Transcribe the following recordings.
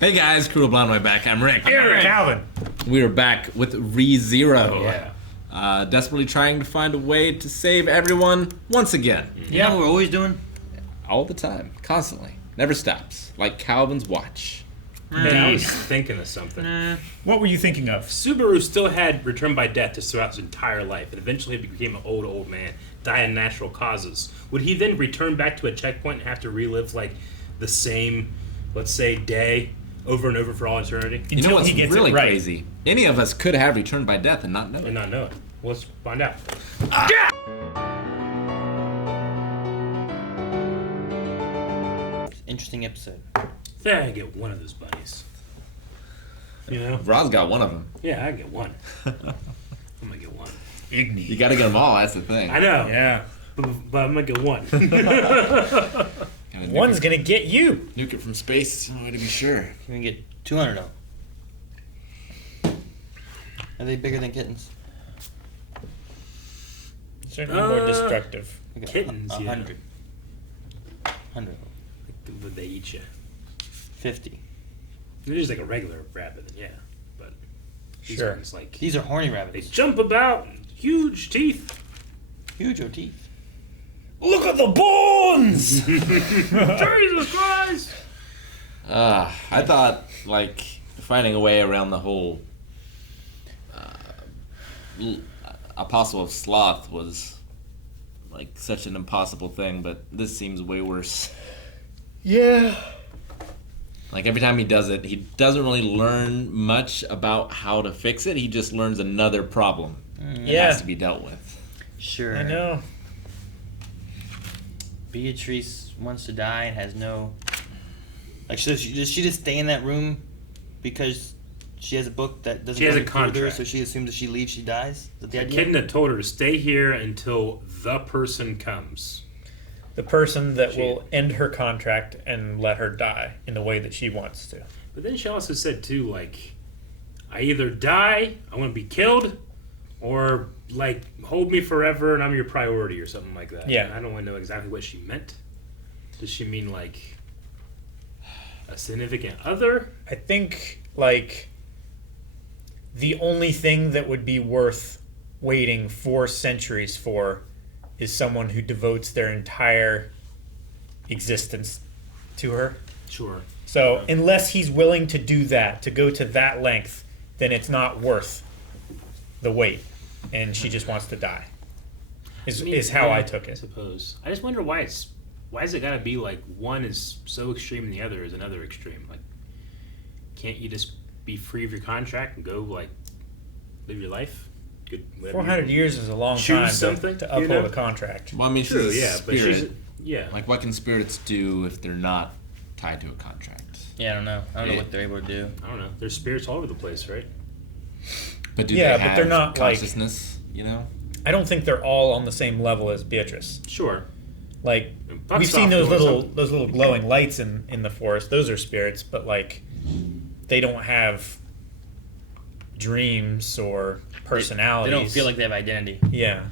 Hey guys, Crew of Blonde Way back. I'm Rick. Eric. Calvin. We are back with ReZero. Yeah. Desperately trying to find a way to save everyone once again. You know what we're always doing? All the time. Constantly. Never stops. Like Calvin's watch. Man, I was thinking of something. What were you thinking of? Subaru still had Return by Death to throughout his entire life, and eventually he became an old man, die of natural causes. Would he then return back to a checkpoint and have to relive, like, the same, let's say, day over and over for all eternity? You know what's he gets really it right. crazy? Any of us could have returned by death and not know it. And not know it. Well, let's find out. Interesting episode. Yeah, I get one of those bunnies. You know? Rod's got one of them. Yeah, I get one. I'm gonna get one. Igni. You gotta get them all, that's the thing. I know. Yeah. But I'm gonna get one. Gotta nuke One's it- gonna get you. nuke it from space, so to be sure. You can get 200 of them. Are they bigger than kittens? Certainly more destructive. We got Kittens, yeah. 100. 100 of them. Would they eat you? 50. They're just like a regular rabbit, then yeah. But these Sure. ones, like, These are horny they rabbits. jump about, huge teeth. Huge teeth. Look at the bones! Jesus Christ! I thought, like, finding a way around the whole Apostle of Sloth was, like, such an impossible thing, but this seems way worse. Yeah. Like, every time he does it, he doesn't really learn much about how to fix it. He just learns another problem that Yeah. has to be dealt with. Sure. I know. Beatrice wants to die and has no... Like, so does she just stay in that room because she has a book that doesn't She has go a with her, contract. so she assumes if she leaves, she dies? Is that the The idea? kid told her to stay here until the person comes. The person that She- will end her contract and let her die in the way that she wants to. But then she also said, too, like, I either die, I want to be killed, or, like, hold me forever and I'm your priority or something like that. Yeah. And I don't really know exactly what she meant. Does she mean, like, a significant other? I think, like, the only thing that would be worth waiting 4 centuries for is someone who devotes their entire existence to her. Sure. So, unless he's willing to do that, to go to that length, then it's not worth the wait. And she just wants to die. Is how yeah, I took I it. suppose. I just wonder why is it gotta be like one is so extreme and the other is another extreme? Like, can't you just be free of your contract and go, like, live your life? Good, whatever 400 you- years is a long Choose time something, to you uphold know? a contract. Well, I mean, True, she's a yeah, but spirit. she's yeah. Like, what can spirits do if they're not tied to a contract? Yeah, I don't know. I don't know Yeah. what they're able to do. I don't know. There's spirits all over the place, right? But do Yeah, they but have they're not, like- consciousness, you know? I don't think they're all on the same level as Beatrice. Sure. Like, Buck's we've seen off those doing little something. glowing lights in the forest. Those are spirits, but like they don't have dreams or personalities. They don't feel like they have identity. Yeah.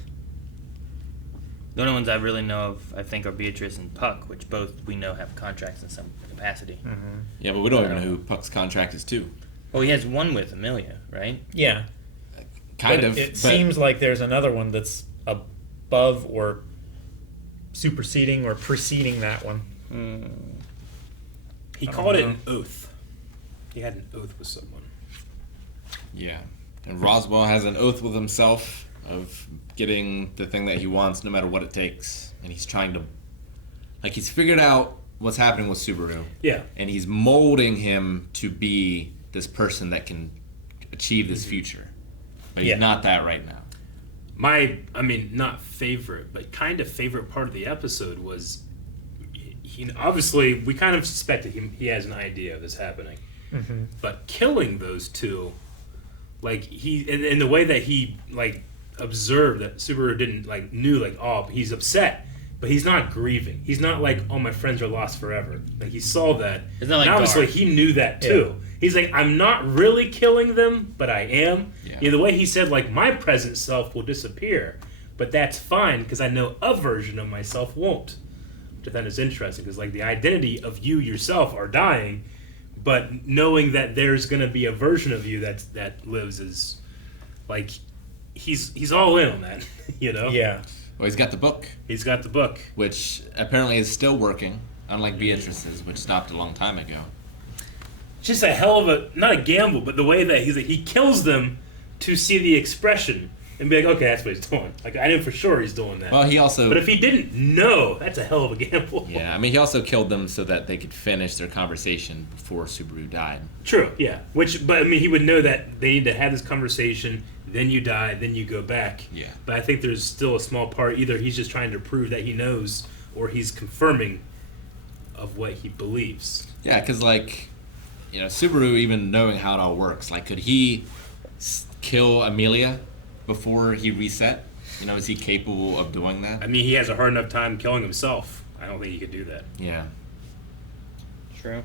The only ones I really know of, I think, are Beatrice and Puck, which both we know have contracts in some capacity. Yeah, but we don't even know who Puck's contract is to. Well, he has one with Amelia, right? Yeah. Kind But of. It but seems like there's another one that's above or superseding or preceding that one. He I called it don't an oath. He had an oath with someone. Yeah. And Roswell has an oath with himself of getting the thing that he wants no matter what it takes. And he's trying to... Like, he's figured out what's happening with Subaru. Yeah. And he's molding him to be this person that can achieve this future. But he's Yeah. not that right now. Not favorite, but kind of favorite part of the episode was he obviously, we kind of suspected he has an idea of this happening. Mm-hmm. But killing those two, like, he, in the way that he, like, observed that Subaru didn't, like, knew, like, oh, he's upset. But he's not grieving. He's not like, oh, my friends are lost forever. Like, he saw that. It's not like and obviously, Gar. he knew that, too. Yeah. He's like, I'm not really killing them, but I am. Yeah. The way he said, like, my present self will disappear. But that's fine, because I know a version of myself won't. Which I thought is interesting, because, like, the identity of you yourself are dying, but knowing that there's gonna be a version of you that lives is like he's all in on that, you know. Yeah. Well, he's got the book, He's got the book. which apparently is still working, unlike Beatrice's, which stopped a long time ago. It's just a hell of a not a gamble, but the way that he kills them to see the expression and be like, okay, that's what he's doing. Like I knew for sure he's doing that. Well, he also. But if he didn't know, that's a hell of a gamble. Yeah, I mean, he also killed them so that they could finish their conversation before Subaru died. True, yeah. But I mean, he would know that they need to have this conversation, then you die, then you go back. Yeah. But I think there's still a small part, either he's just trying to prove that he knows, or he's confirming of what he believes. Yeah, because, like, you know, Subaru, even knowing how it all works, like, could he kill Amelia before he reset? You know, is he capable of doing that? I mean, he has a hard enough time killing himself. I don't think he could do that. Yeah. True.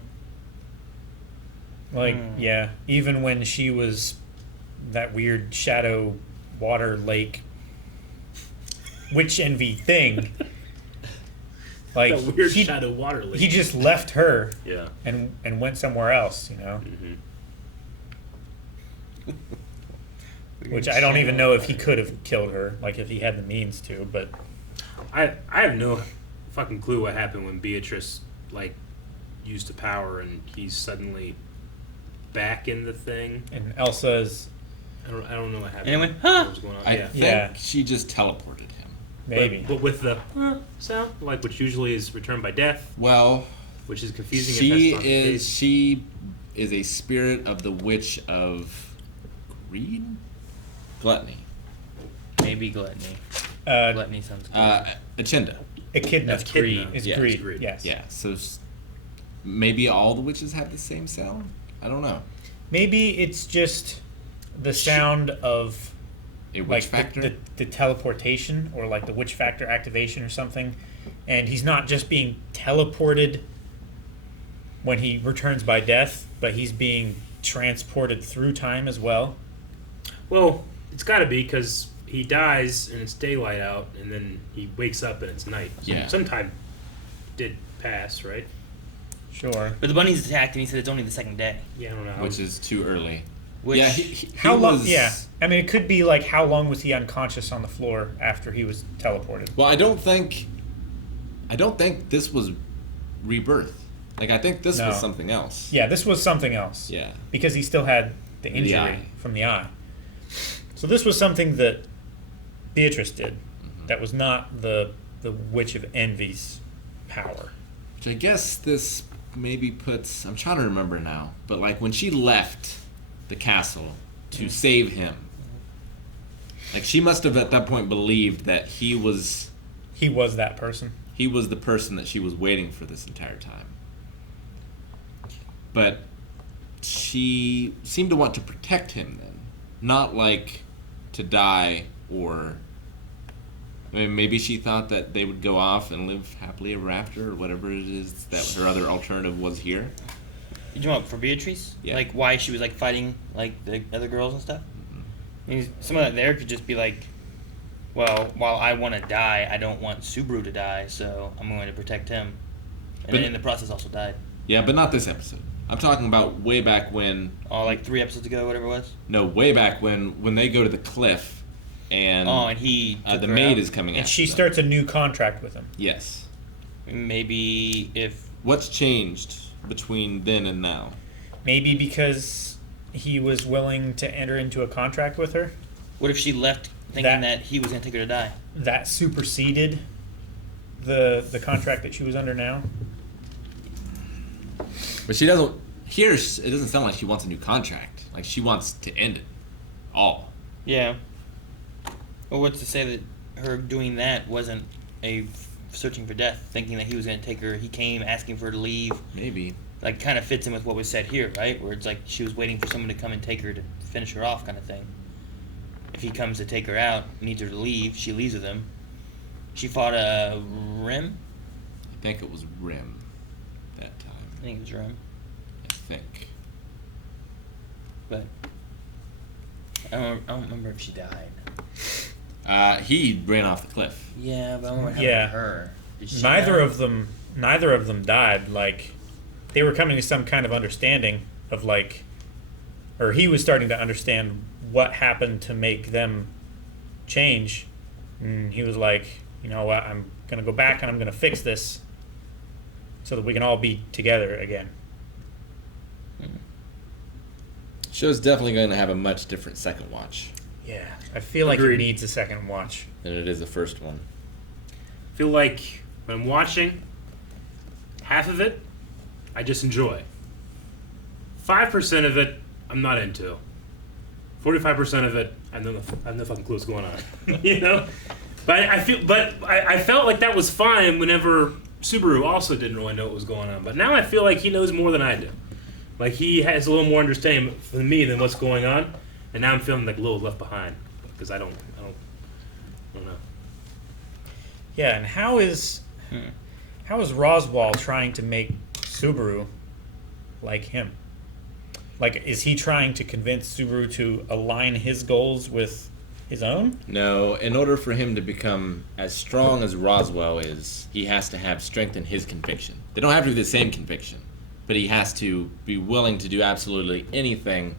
Like, yeah, even when she was that weird shadow water lake witch envy thing, like That weird he, shadow water leak. he just left her Yeah. and went somewhere else, you know. Mm-hmm. Which I don't even know if he could have killed her, like if he had the means to, but I have no fucking clue what happened when Beatrice like used the power and he's suddenly back in the thing. and Elsa's I don't know what happened. And it went, huh? What was going on? I Yeah. think Yeah. she just teleported him. maybe. But with the sound, like which usually is returned by death, Well, which is confusing. she if that's not the case. she is a spirit of the witch of greed? Gluttony. Maybe gluttony. Uh, Gluttony sounds good. Echidna. Echidna. That's greed. It's Yeah, greed. it's greed. Yes. Yeah, so maybe all the witches have the same sound? I don't know. Maybe it's just the sound of A witch like factor? the teleportation or like the witch factor activation or something, and he's not just being teleported when he returns by death, but he's being transported through time as well. Well, it's got to be because he dies and it's daylight out, and then he wakes up and it's night. So Yeah. some time did pass, right? Sure. But the bunnies attacked and he said it's only the second day. Yeah, I don't know. Which is too early. Which, yeah, he How long? was- Yeah. I mean, it could be like how long was he unconscious on the floor after he was teleported? Well, I don't think this was rebirth. Like, I think this No. was something else. Yeah, this was something else. Yeah. Because he still had the injury eye. from the eye. So this was something that Beatrice did. That was not the Witch of Envy's power. Which I guess this maybe puts. I'm trying to remember now. But, like, when she left the castle to save him, like, she must have at that point believed that he was that person. the person that she was waiting for this entire time. But she seemed to want to protect him then. Not like to die or. I mean, maybe she thought that they would go off and live happily ever after or whatever it is that her other alternative was here. you talking about for Beatrice? Yeah. Like why she was like fighting like the other girls and stuff? I mean, some of that there could just be like, well, while I want to die, I don't want Subaru to die, so I'm going to protect him. And But- then in the process also died. Yeah, but not this episode. I'm talking about way back when. Oh, like 3 episodes ago, whatever it was. No, way back when they go to the cliff, and And he took the her maid out. is coming. And after she them. starts a new contract with him. Yes. Maybe if What's changed between then and now? Maybe because he was willing to enter into a contract with her. what if she left thinking That- that he was going to take her to die? That superseded the contract that she was under now. But she doesn't. Here, it doesn't sound like she wants a new contract. Like she wants to end it all. Yeah. Well, what's to say that her doing that wasn't a searching for death, thinking that he was going to take her? He came asking for her to leave. Maybe. Like, kind of fits in with what was said here, right? Where it's like she was waiting for someone to come and take her to finish her off, kind of thing. If he comes to take her out, needs her to leave, she leaves with him. She fought a Rim? I think it was Rim that time. I think it was Rim. I think. But I don't remember if she died. He ran off the cliff. Yeah, but I don't remember what Yeah. happened to her. Did she Neither die? of them died. Like they were coming to some kind of understanding of like, or he was starting to understand what happened to make them change. And he was like, you know what, I'm going to go back and I'm going to fix this so that we can all be together again. Show's definitely going to have a much different second watch Yeah, I feel like Agreed. it needs a second watch. than it is the first one. I feel like when I'm watching, half of it, I just enjoy. 5% of it, I'm not into. 45% of it, I have no fucking clue what's going on. You know? But I felt like that was fine whenever Subaru also didn't really know what was going on. But now I feel like he knows more than I do. Like he has a little more understanding than me than what's going on. And now I'm feeling like a little left behind. Because I don't know. Yeah, and how is Roswell trying to make Subaru like him? Like, is he trying to convince Subaru to align his goals with his own? No, in order for him to become as strong as Roswell is, he has to have strength in his conviction. They don't have to be the same conviction, but he has to be willing to do absolutely anything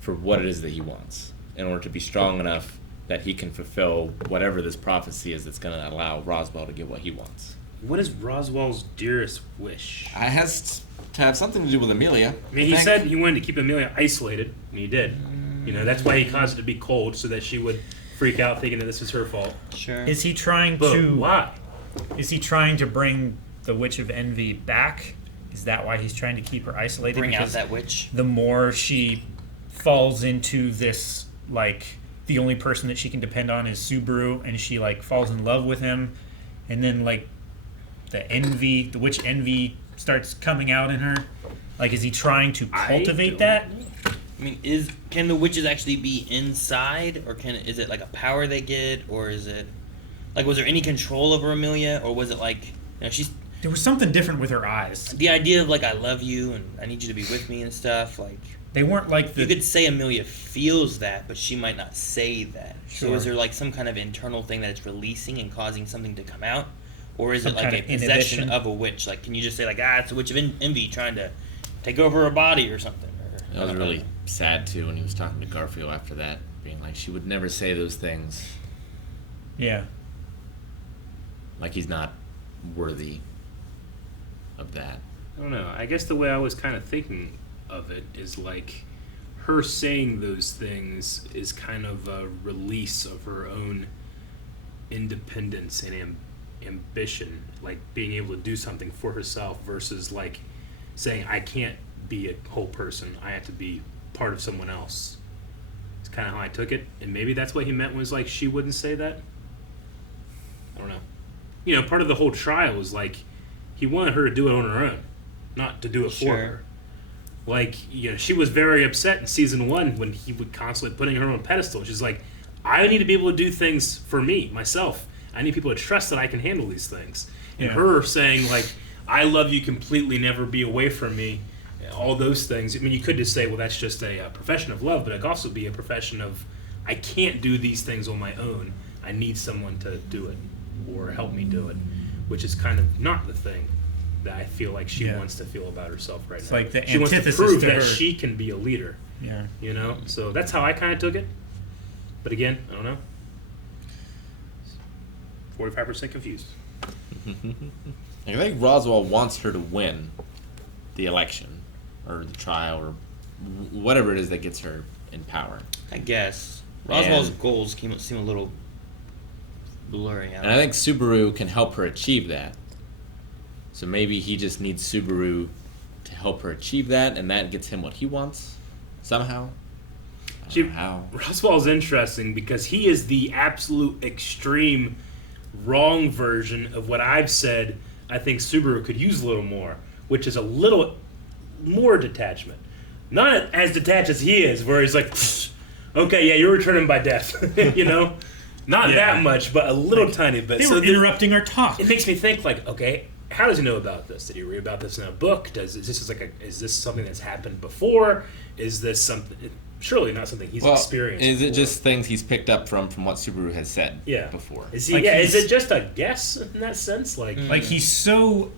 for what it is that he wants in order to be strong enough that he can fulfill whatever this prophecy is that's going to allow Roswell to get what he wants. What is Roswell's dearest wish? It has to have something to do with Amelia. I mean, he said he wanted to keep Amelia isolated, and he did. You know, that's why he caused it to be cold, so that she would freak out thinking that this was her fault. Sure. Is he trying But to? why? Is he trying to bring the Witch of Envy back? Is that why he's trying to keep her isolated? Bring out Because that witch. the more she falls into this, like, the only person that she can depend on is Subaru, and she like falls in love with him, and then like the witch envy starts coming out in her. Like, is he trying to cultivate that? I mean, can the witches actually be inside, or is it like a power they get, or is it like, was there any control over Amelia, or was it like, you know, she's There was something different with her eyes. the idea of like, I love you and I need you to be with me and stuff, like. They weren't like You the. could say Amelia feels that, but she might not say that. So Sure. is there like some kind of internal thing that it's releasing and causing something to come out? Or is Some it like kind a of possession inhibition? of a witch? Like, can you just say like, it's a witch of envy trying to take over her body or something? That was really sad too when he was talking to Garfield after that, being like, she would never say those things. Yeah. Like he's not worthy of that. I don't know. I guess the way I was kind of thinking of it is like her saying those things is kind of a release of her own independence and ambition, like being able to do something for herself versus like saying, I can't be a whole person, I have to be part of someone else. It's kind of how I took it, and maybe that's what he meant was like she wouldn't say that. I don't know. You know, part of the whole trial was like he wanted her to do it on her own, not to do it for Sure. her. Like, you know, she was very upset in season 1 when he would constantly putting her on a pedestal. She's like, I need to be able to do things for me, myself. I need people to trust that I can handle these things. And Yeah. her saying, like, I love you completely, never be away from me, all those things. I mean, you could just say, well, that's just a profession of love, but it could also be a profession of, I can't do these things on my own. I need someone to do it or help me do it, which is kind of not the thing that I feel like she Yeah. wants to feel about herself right It's now. like the she wants to antithesis prove to that her. she can be a leader, Yeah. you know? So that's how I kind of took it. But again, I don't know. 45% confused. I think Roswell wants her to win the election or the trial or whatever it is that gets her in power. I guess Roswell's And- goals seem a little blurry out. And I think Subaru can help her achieve that. So maybe he just needs Subaru to help her achieve that, and that gets him what he wants somehow. I don't know how. Roswell's interesting because he is the absolute extreme wrong version of what I've said I think Subaru could use a little more, which is a little more detachment. Not as detached as he is, where he's like, okay, yeah, you're returning by death. You know? Not Yeah. that much, but a little tiny bit. They So were there- interrupting our talk. it makes me think like, okay, how does he know about this? Did he read about this in a book? Is this something that's happened before? Is this something? Surely not something he's experienced. is it before. just things he's picked up from what Subaru has said Yeah. before? Is he? Like Is he's- it just a guess in that sense? Like, Like, he's so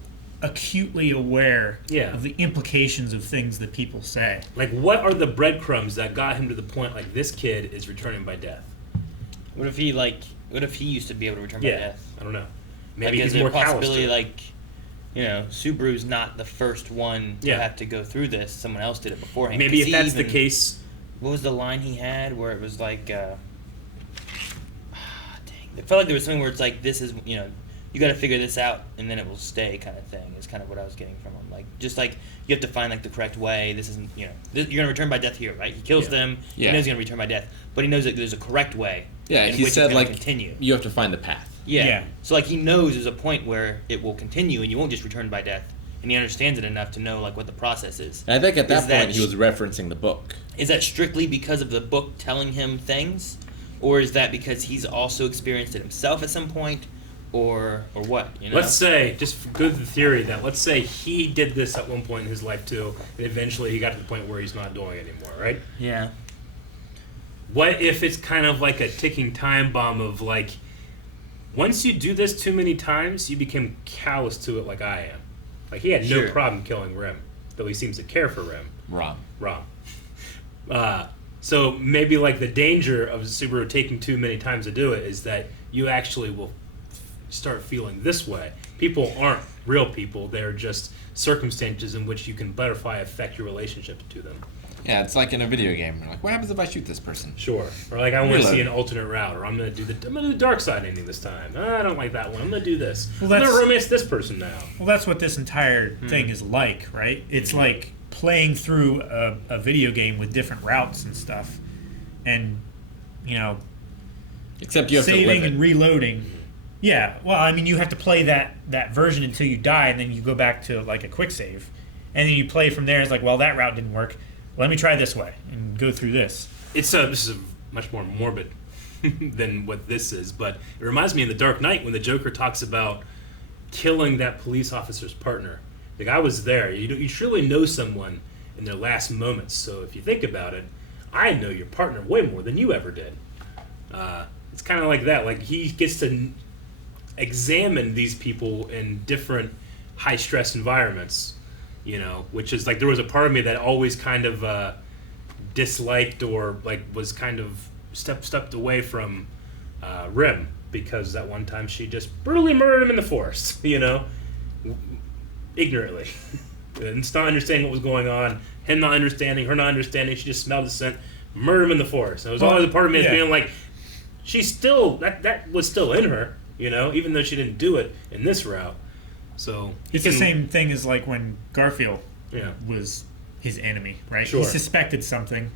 acutely aware Yeah. of the implications of things that people say. Like, what are the breadcrumbs that got him to the point, like, this kid is returning by death? What if he used to be able to return by Yeah. death? I don't know. Like, Maybe is he's there more a callous possibility, to it. like, Subaru's not the first one to Yeah. have to go through this. Someone else did it beforehand. Maybe 'Cause if he that's the even- case... What was the line he had where it was like, dang. It felt like there was something where it's like, this is, you got to figure this out and then it will stay kind of thing, is kind of what I was getting from him. Like, just like, you have to find, like, the correct way. This isn't, you're going to return by death here, right? He kills Yeah. them. Yeah. He knows he's going to return by death. But he knows that there's a correct way. Yeah, in he which said, it's gonna like, continue. you have to find the path. Yeah. Yeah. So, like, he knows there's a point where it will continue and you won't just return by death. And he understands it enough to know, like, what the process is. And I think at that Is that point he was referencing the book. Is that strictly because of the book telling him things, or is that because he's also experienced it himself at some point, or what? Let's say, just go to the theory that, let's say he did this at one point in his life too, and eventually he got to the point where he's not doing it anymore, right? Yeah. What if it's kind of like a ticking time bomb of, like, once you do this too many times, you become callous to it like I am. Like, he had no Sure. problem killing Rim, though he seems to care for Rim. Wrong. So maybe, like, the danger of Subaru taking too many times to do it is that you actually will start feeling this way. People aren't real people. They're just circumstances in which you can butterfly affect your relationship to them. Yeah, it's like in a video game. You're like, what happens if I shoot this person? Sure. Or, like, I want to Reload. see an alternate route, or I'm gonna do the dark side ending this time. I don't like that one. I'm gonna do this. Well, I'm gonna that's- romance this person now. Well, that's what this entire thing is like, right? It's like playing through a video game with different routes and stuff, and Except you have to live saving it. and reloading. Yeah, well, I mean, you have to play that version until you die, and then you go back to like a quick save, and then you play from there. It's like, well, that route didn't work. Let me try this way and go through this. This is much more morbid than what this is, but it reminds me of The Dark Knight when the Joker talks about killing that police officer's partner. Like, I was there. You truly know someone in their last moments. So if you think about it, I know your partner way more than you ever did. It's kind of like that. Like, he gets to examine these people in different high stress environments. Which is like, there was a part of me that always kind of disliked or like was kind of stepped away from Rim, because that one time she just brutally murdered him in the forest, ignorantly. And not understanding what was going on, him not understanding, her not understanding, she just smelled the scent, murder him in the forest. And it was always a part of me that's being like, she's still, that was still in her, even though she didn't do it in this route. So It's the same thing as like when Garfield Yeah. was his enemy, right? Sure. He suspected something,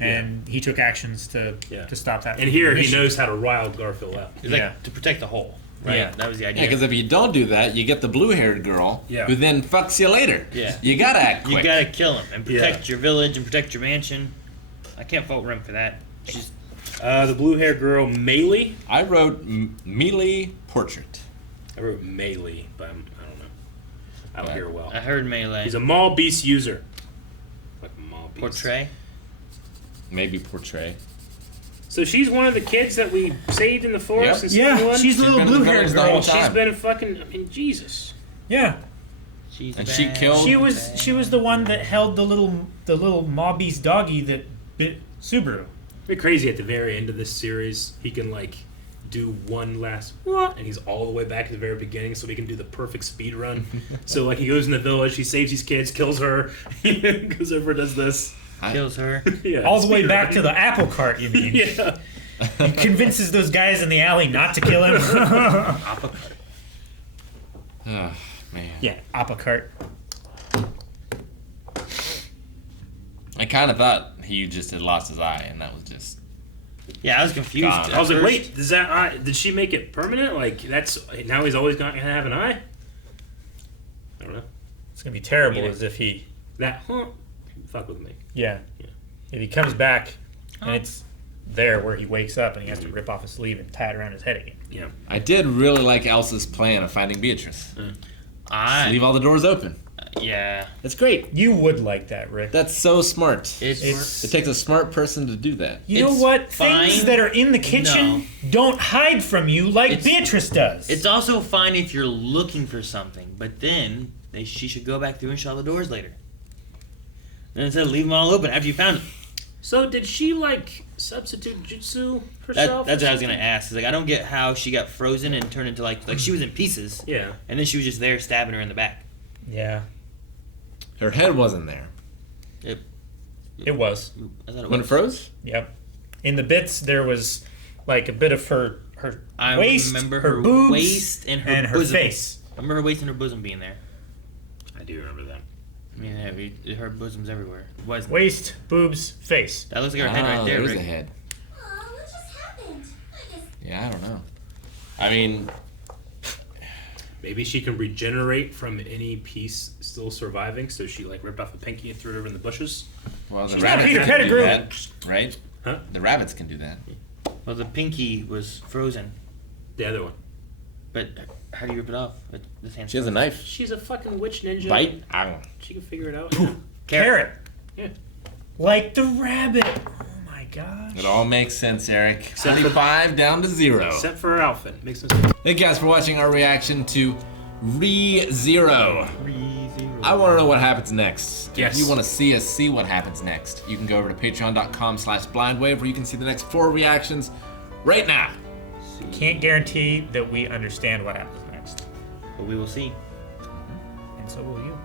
and he took actions to stop that. And from here being he an issue. knows how to rile Garfield out. It's like Yeah. to protect the whole, right? Yeah. That was the Yeah, idea. because if you don't do that, you get the blue-haired girl Yeah. who then fucks you later. Yeah. You gotta act quick. You gotta kill him and protect Yeah. your village and protect your mansion. I can't fault Rim for that. She's The blue hair girl, Melee. I wrote melee portrait. I wrote Melee, but I don't know. I don't hear well. I heard melee. He's a Maul Beast user. Like Maul Beast. Portray. Maybe portray. So she's one of the kids that we saved in the forest in season Yeah, one? she's the little been in the blue-haired village the whole girl. time. She's been fucking, Jesus. Yeah, She's And bad, she killed- she was the one that held the little mob beast doggy that bit Subaru. Pretty crazy at the very end of this series. He can, like, do one last what, and he's all the way back at the very beginning, so he can do the perfect speed run. So, like, he goes in the village, he saves these kids, kills her, goes over, does this. kills her. Yeah, All the way speed back run. to the apple cart, you mean? Yeah. He convinces those guys in the alley not to kill him. Oh, man. Yeah, apple cart. I kind of thought he just had lost his eye, and that was just... Yeah, I was confused. God. at I was like, first. wait, does that eye, did she make it permanent? Like, that's, now he's always gonna have an eye? I don't know. It's gonna be terrible Yeah. as if he, That, fuck with me. yeah. If he comes back and it's there where he wakes up and he has to rip off his sleeve and tie it around his head again. Yeah. I did really like Elsa's plan of finding Beatrice. I Leave all the doors open. yeah. That's great. You would like that, Rick. That's so smart. It's It takes a smart person to do that. You know It's what? fine. Things that are in the kitchen don't hide from you like It's- Beatrice does. It's also fine if you're looking for something, but then she should go back through and shut all the doors later. And instead of leave them all open after you found them. So did she like substitute jutsu herself? That's what I was gonna ask. Is like I don't get how she got frozen and turned into like she was in pieces. Yeah. And then she was just there stabbing her in the back. Yeah, Her head wasn't there. it was. I thought it When it was. froze? Yep. In the bits, there was like a bit of her I waist, remember her her boobs, waist and her bosom. face. I remember her waist and her bosom being there. I do remember that. I mean, her bosom's everywhere. Wasn't it? Waist, boobs, face. That looks like her head right there. There is Rick. a head. Oh, what just happened? I guess Yeah, I don't know. I mean, Maybe she can regenerate from any piece still surviving. So she like ripped off a pinky and threw it over in the bushes. well, the She's not rabbits Peter can do Pettigrew. that, right? Huh? The rabbits can do that. Well, the pinky was frozen, The other one. but how do you rip it off? This hand's She has a frozen. knife. She's a fucking witch ninja. Bite. Ow. She can figure it out. Carrot. Yeah. Like the rabbit. Oh my gosh. It all makes sense, Eric. Except for- 75 down to 0. Except for her outfit. Makes no sense. Thank you guys for watching our reaction to ReZero. I want to know what happens next. Yes. If you want to see us see what happens next, you can go over to patreon.com/blindwave where you can see the next 4 reactions right now. Can't guarantee that we understand what happens next. But we will see. And so will you.